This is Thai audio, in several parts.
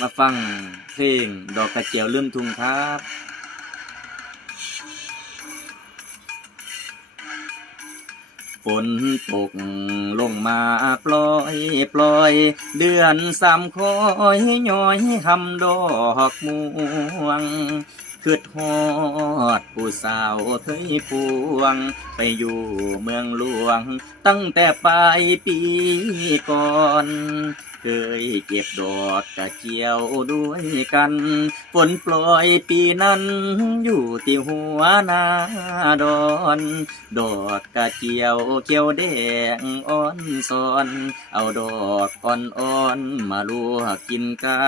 มาฟังเพลงดอกกระเจียวลืมทุ่งครับฝนตกลงมาปล่อยเดือนสามคอยย้อยคำดอกม่วงคืดฮอดผู้สาวเคยพวงไปอยู่เมืองหลวงตั้งแต่ปลายปีก่อนเคยเก็บดอกกระเจียวด้วยกันฝนปล่อยปีนั้นอยู่ที่หัวนาดอนดอกกระเจียวเขียวแดงอ่อนซอนเอาดอกอ่อนๆมาลวกกินกั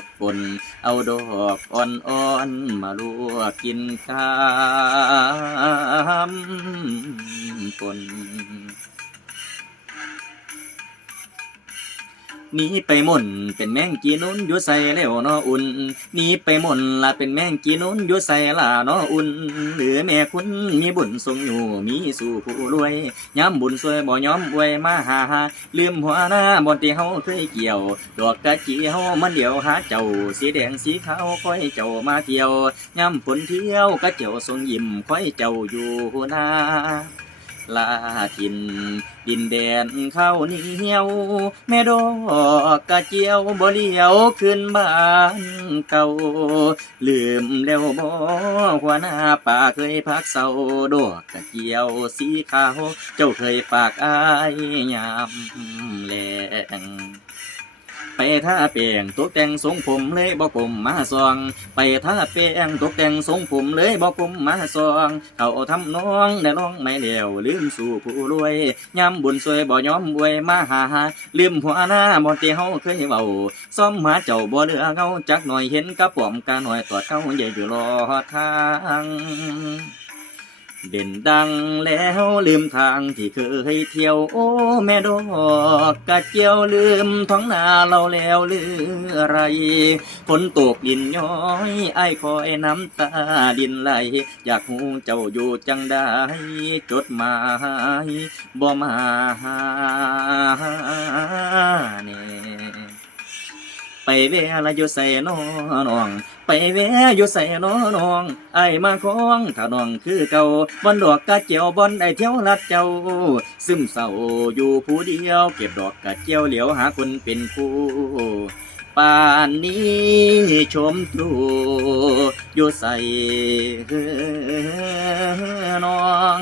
บป่นเอาดอกอ่อนๆมาลวกกินกับป่นหนีไปหม่นเป็นแมงกีนุนอยู่ใส่แล้วนออุ่นหนีไปหม่นละเป็นแมงกีนุนอยู่ใส่ละนออุ่นหรือแม่คุณมีบุญทรงอยู่มีสู่ผู้รวยย้ำบุญสวยบ่ยอมอวยมาหาลืมหัวหน้าบ่ที่เฮาเคยเกี่ยวดอกกระเจียวมันเดียวหาเจ้าสีแดงสีขาวคอยเจ้ามาเที่ยวย้ำฝนเที่ยวกระเจียวทรงยิ้มคอยเจ้าอยู่หน้าลาทินดินแดนข้าวเหนียวแม่ดอกกระเจียวบ่เลี้ยวขึ้นบ้านเก่าลืมแล้วบ่หัวหน้าป่าเคยพักเศร้าดอกกระเจียวสีขาวเจ้าเคยฝากอายยามแลงไปท่าแป้งตกแต่งทรงผมเลยบ่กลมมาซองไปท่าแป้งตกแต่งทรงผมเลยบ่กลมมาซองเขาทำน้องได้ร้องไม่เดียวลืมสู่ผู้รวยย้ำบุญสวยบ่ยอมอวยมาหาลืมหัวหน้าบ่ที่เฮาเคยเว้าซ้อมหาเจ้าบ่เหลือเงาจักหน่อยเห็นกระป๋อมกะหน่อยตอดเขาใหญ่อยู่รอทางเด่นดังแล้วลืมทางที่เคยเที่ยวโอ้แม่ดอกกระเจียวลืมท้องนาเราแล้วหรืออะไรฝนตกดินย้อยไอ้คอยน้ำตาดินไหลอยากหูเจ้าอยู่จังได้จดหมายบ่มาหาเนี่ยไปเวลาอยู่ใส่น้องไปแวอยู่ใส่น้องไอ้มาของถ้าน้องคือเก่าบอนดอกกระเจียวบอนไอเที่ยวลัดเจ้าซึมเศร้าอยู่ผู้เดียวเก็บดอกกระเจียวเหลียวหาคนเป็นคู่ป่านนี้ชมตรูอยู่ใส่น้อง